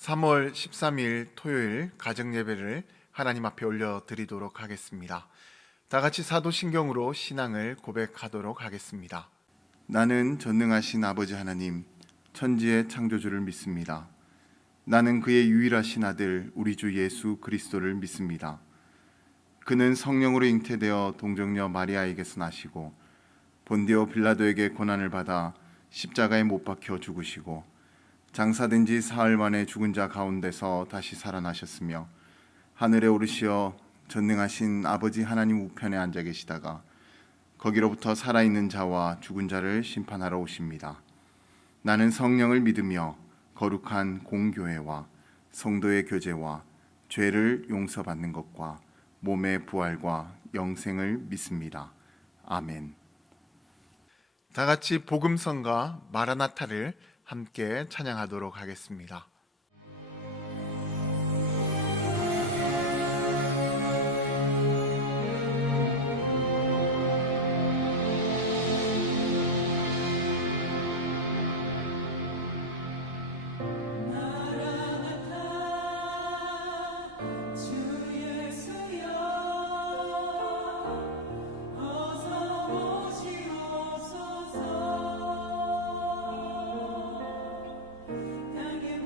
3월 13일 토요일 가정예배를 하나님 앞에 올려드리도록 하겠습니다. 다 같이 사도신경으로 신앙을 고백하도록 하겠습니다. 나는 전능하신 아버지 하나님, 천지의 창조주를 믿습니다. 나는 그의 유일하신 아들 우리 주 예수 그리스도를 믿습니다. 그는 성령으로 잉태되어 동정녀 마리아에게서 나시고 본디오 빌라도에게 고난을 받아 십자가에 못 박혀 죽으시고 장사된 지 사흘 만에 죽은 자 가운데서 다시 살아나셨으며 하늘에 오르시어 전능하신 아버지 하나님 우편에 앉아 계시다가 거기로부터 살아있는 자와 죽은 자를 심판하러 오십니다. 나는 성령을 믿으며 거룩한 공교회와 성도의 교제와 죄를 용서받는 것과 몸의 부활과 영생을 믿습니다. 아멘. 다 같이 복음성가 마라나타를 함께 찬양하도록 하겠습니다. 땅에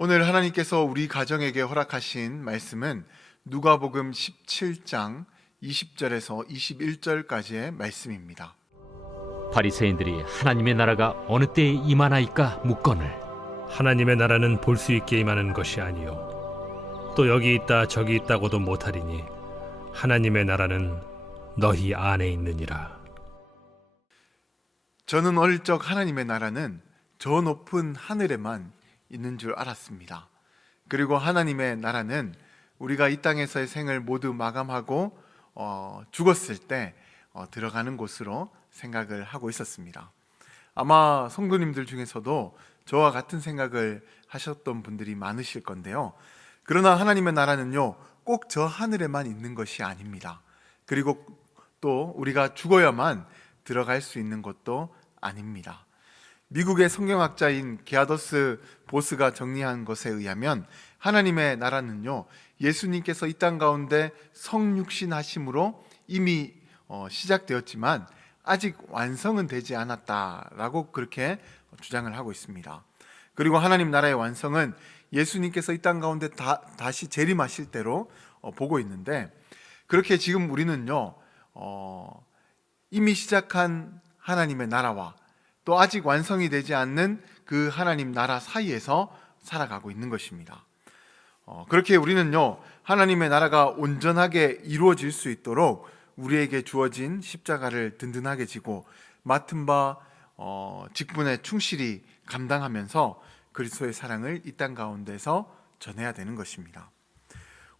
오늘 하나님께서 우리 가정에게 허락하신 말씀은 누가복음 17장 20절에서 21절까지의 말씀입니다. 바리새인들이 하나님의 나라가 어느 때에 임하나이까 묻거늘 하나님의 나라는 볼 수 있게 임하는 것이 아니요 또 여기 있다 저기 있다고도 못하리니 하나님의 나라는 너희 안에 있느니라. 저는 어릴 적 하나님의 나라는 저 높은 하늘에만 있는 줄 알았습니다. 그리고 하나님의 나라는 우리가 이 땅에서의 생을 모두 마감하고 죽었을 때 들어가는 곳으로 생각을 하고 있었습니다. 아마 성도님들 중에서도 저와 같은 생각을 하셨던 분들이 많으실 건데요. 그러나 하나님의 나라는요, 꼭 저 하늘에만 있는 것이 아닙니다. 그리고 또 우리가 죽어야만 들어갈 수 있는 것도 아닙니다. 미국의 성경학자인 게아더스 보스가 정리한 것에 의하면 하나님의 나라는요, 예수님께서 이 땅 가운데 성육신하심으로 이미 시작되었지만 아직 완성은 되지 않았다라고 그렇게 주장을 하고 있습니다. 그리고 하나님 나라의 완성은 예수님께서 이 땅 가운데 다시 재림하실 때로 보고 있는데, 그렇게 지금 우리는요, 이미 시작한 하나님의 나라와 또 아직 완성이 되지 않는 그 하나님 나라 사이에서 살아가고 있는 것입니다. 그렇게 우리는요, 하나님의 나라가 온전하게 이루어질 수 있도록 우리에게 주어진 십자가를 든든하게 지고 맡은 바 직분에 충실히 감당하면서 그리스도의 사랑을 이 땅 가운데서 전해야 되는 것입니다.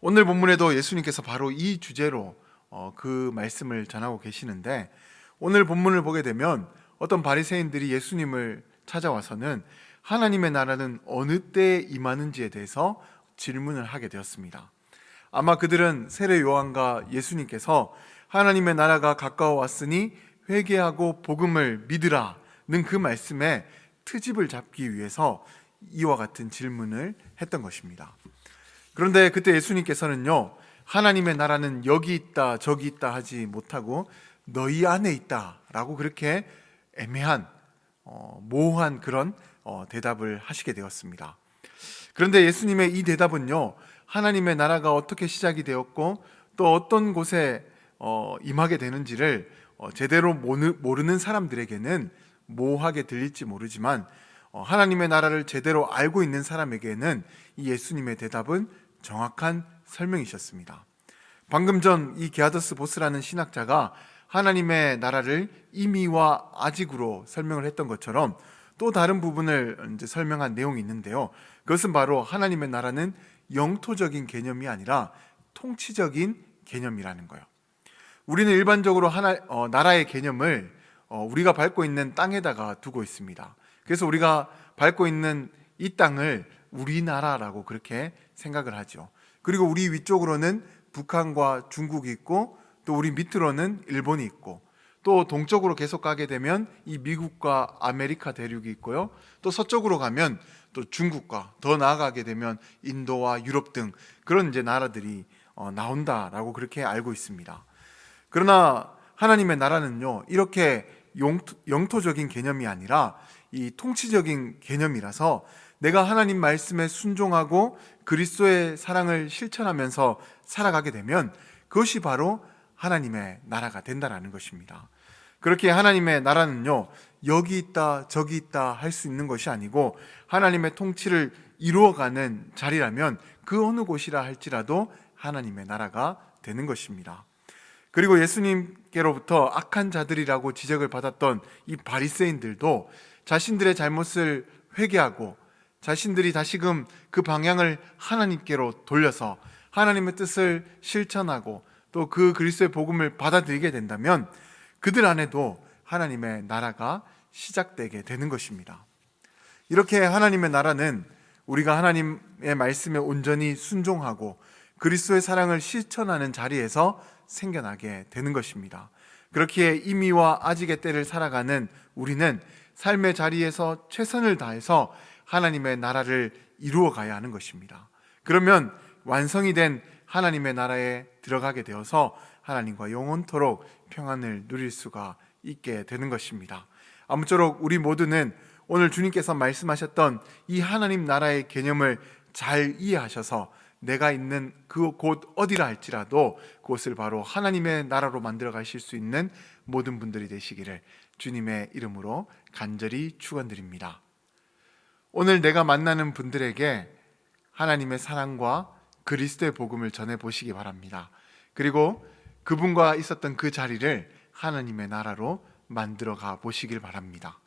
오늘 본문에도 예수님께서 바로 이 주제로 그 말씀을 전하고 계시는데, 오늘 본문을 보게 되면 어떤 바리새인들이 예수님을 찾아와서는 하나님의 나라는 어느 때에 임하는지에 대해서 질문을 하게 되었습니다. 아마 그들은 세례 요한과 예수님께서 하나님의 나라가 가까워 왔으니 회개하고 복음을 믿으라는 그 말씀에 트집을 잡기 위해서 이와 같은 질문을 했던 것입니다. 그런데 그때 예수님께서는요, 하나님의 나라는 여기 있다 저기 있다 하지 못하고 너희 안에 있다라고 그렇게 애매한 모호한 그런 대답을 하시게 되었습니다. 그런데 예수님의 이 대답은요, 하나님의 나라가 어떻게 시작이 되었고 또 어떤 곳에 임하게 되는지를 제대로 모르는 사람들에게는 모호하게 들릴지 모르지만 하나님의 나라를 제대로 알고 있는 사람에게는 이 예수님의 대답은 정확한 설명이셨습니다. 방금 전 이 게아더스 보스라는 신학자가 하나님의 나라를 이미와 아직으로 설명을 했던 것처럼 또 다른 부분을 이제 설명한 내용이 있는데요. 그것은 바로 하나님의 나라는 영토적인 개념이 아니라 통치적인 개념이라는 거예요. 우리는 일반적으로 나라의 개념을 우리가 밟고 있는 땅에다가 두고 있습니다. 그래서 우리가 밟고 있는 이 땅을 우리나라라고 그렇게 생각을 하죠. 그리고 우리 위쪽으로는 북한과 중국이 있고 또 우리 밑으로는 일본이 있고 또 동쪽으로 계속 가게 되면 이 미국과 아메리카 대륙이 있고요. 또 서쪽으로 가면 또 중국과 더 나아가게 되면 인도와 유럽 등 그런 이제 나라들이 나온다라고 그렇게 알고 있습니다. 그러나 하나님의 나라는요, 이렇게 영토적인 개념이 아니라 이 통치적인 개념이라서 내가 하나님 말씀에 순종하고 그리스도의 사랑을 실천하면서 살아가게 되면 그것이 바로 하나님의 나라가 된다라는 것입니다. 그렇게 하나님의 나라는요, 여기 있다 저기 있다 할 수 있는 것이 아니고 하나님의 통치를 이루어가는 자리라면 그 어느 곳이라 할지라도 하나님의 나라가 되는 것입니다. 그리고 예수님께로부터 악한 자들이라고 지적을 받았던 이 바리새인들도 자신들의 잘못을 회개하고 자신들이 다시금 그 방향을 하나님께로 돌려서 하나님의 뜻을 실천하고 또 그 그리스도의 복음을 받아들이게 된다면 그들 안에도 하나님의 나라가 시작되게 되는 것입니다. 이렇게 하나님의 나라는 우리가 하나님의 말씀에 온전히 순종하고 그리스도의 사랑을 실천하는 자리에서 생겨나게 되는 것입니다. 그렇게 이미와 아직의 때를 살아가는 우리는 삶의 자리에서 최선을 다해서 하나님의 나라를 이루어 가야 하는 것입니다. 그러면 완성이 된 하나님의 나라에 들어가게 되어서 하나님과 영원토록 평안을 누릴 수가 있게 되는 것입니다. 아무쪼록 우리 모두는 오늘 주님께서 말씀하셨던 이 하나님 나라의 개념을 잘 이해하셔서 내가 있는 그 곳 어디라 할지라도 그곳을 바로 하나님의 나라로 만들어 가실 수 있는 모든 분들이 되시기를 주님의 이름으로 간절히 축원드립니다. 오늘 내가 만나는 분들에게 하나님의 사랑과 그리스도의 복음을 전해 보시기 바랍니다. 그리고 그분과 있었던 그 자리를 하나님의 나라로 만들어 가 보시길 바랍니다.